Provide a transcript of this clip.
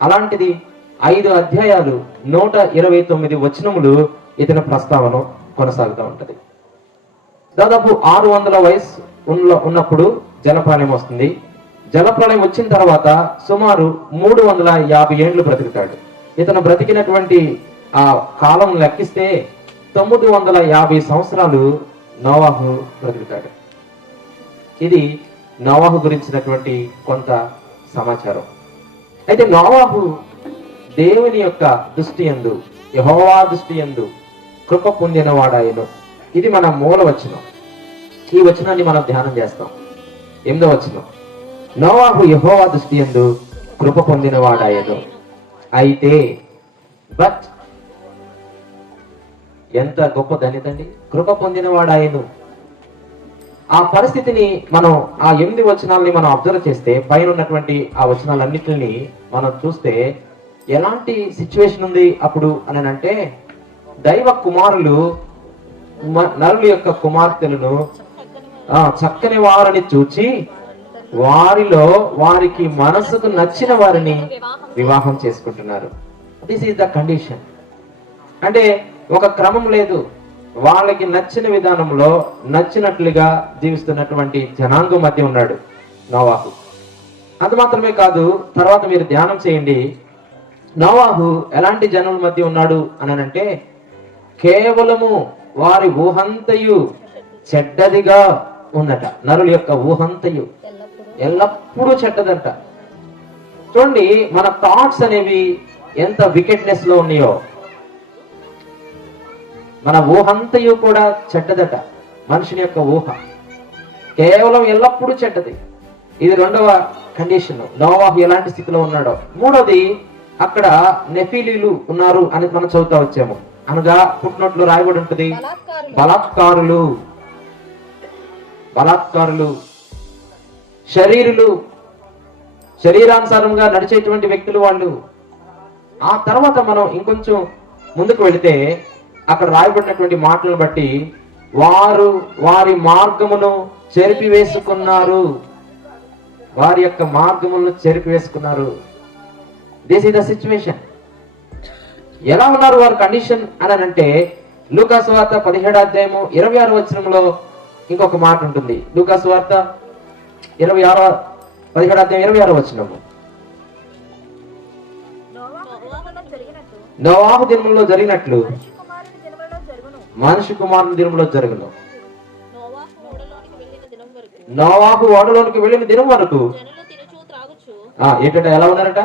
అలాంటిది 5 అధ్యాయాలు 129 వచనములు ఇతని ప్రస్తావన కొనసాగుతూ ఉంటది. దాదాపు 600 వయసు ఉన్నప్పుడు జలప్రళయం వస్తుంది. జలప్రళయం వచ్చిన తర్వాత సుమారు 350 ఏండ్లు బ్రతుకుతాడు. ఇతను బ్రతికినటువంటి ఆ కాలం లెక్కిస్తే 950 సంవత్సరాలు నోవాహు బ్రతుకుతాడు. ఇది నోవాహు గురించినటువంటి కొంత సమాచారం. అయితే నోవాహు దేవుని యొక్క దృష్టి యందు, యెహోవా దృష్టి యందు కృప పొందినవాడాయను. ఇది మన మూల వచనం. ఈ వచనాన్ని మనం ధ్యానం చేస్తాం. 8వ వచనం, నోవాహు యెహోవా దృష్టి యందు కృప పొందినవాడాయను. అయితే బట్, ఎంత గొప్ప ధన్యతండి, కృప పొందినవాడాయను. ఆ పరిస్థితిని మనం ఆ 8 వచనాలని మనం అబ్జర్వ్ చేస్తే, పైన ఉన్నటువంటి ఆ వచనాలన్నిటిని మనం చూస్తే ఎలాంటి సిచ్యువేషన్ ఉంది అప్పుడు అని అంటే, దైవ కుమారులు నరుల యొక్క కుమార్తెలను చక్కని వారిని చూచి వారిలో వారికి మనసుకు నచ్చిన వారిని వివాహం చేసుకుంటున్నారు. This is the condition. అంటే ఒక క్రమం లేదు, వాళ్ళకి నచ్చిన విధానంలో నచ్చినట్లుగా జీవిస్తున్నటువంటి జనాంగం మధ్య ఉన్నాడు నోవాహు. అంత మాత్రమే కాదు, తర్వాత మీరు ధ్యానం చేయండి, నోవాహు ఎలాంటి జనుల మధ్య ఉన్నాడు అని అంటే, కేవలము వారి ఊహంతయు చెడ్డదిగా ఉందట. నరుల యొక్క ఊహంతయు ఎల్లప్పుడూ చెడ్డదంట. చూడండి, మన థాట్స్ అనేవి ఎంత వికెట్నెస్ లో ఉన్నాయో. మన ఊహంతయు కూడా చెడ్డదట. మనుషుని యొక్క ఊహ కేవలం ఎల్లప్పుడూ చెడ్డది. ఇది 2వ కండిషన్, నోవాహు ఎలాంటి స్థితిలో ఉన్నాడో. 3వది, అక్కడ నెఫీలీలు ఉన్నారు అని మనం చదువుతా వచ్చాము. అనగా పుట్టినట్లు రాయబడి ఉంటుంది, బలాత్కారులు, శరీరానుసారంగా నడిచేటువంటి వ్యక్తులు వాళ్ళు. ఆ తర్వాత మనం ఇంకొంచెం ముందుకు వెళితే అక్కడ రాయబడినటువంటి మాటలను బట్టి, వారు వారి మార్గమును చెరిపివేసుకున్నారు, వారి యొక్క మార్గములను చెరిపివేసుకున్నారు. This is the situation. ఎలా ఉన్నారు వారి కండిషన్ అని అంటే, లూకా సువార్త 17వ అధ్యాయము 26వ వచనంలో ఇంకొక మాట ఉంటుంది. లూకా సువార్త 17వ అధ్యాయం 26వ వచనము, నోవాహు దినములో జరిగినట్లు మనిషి కుమారుని దినములో జరుగును. నోవాహు ఓడలోనికి వెళ్ళిన దినం వరకు ఏంటంటే ఎలా ఉన్నారట?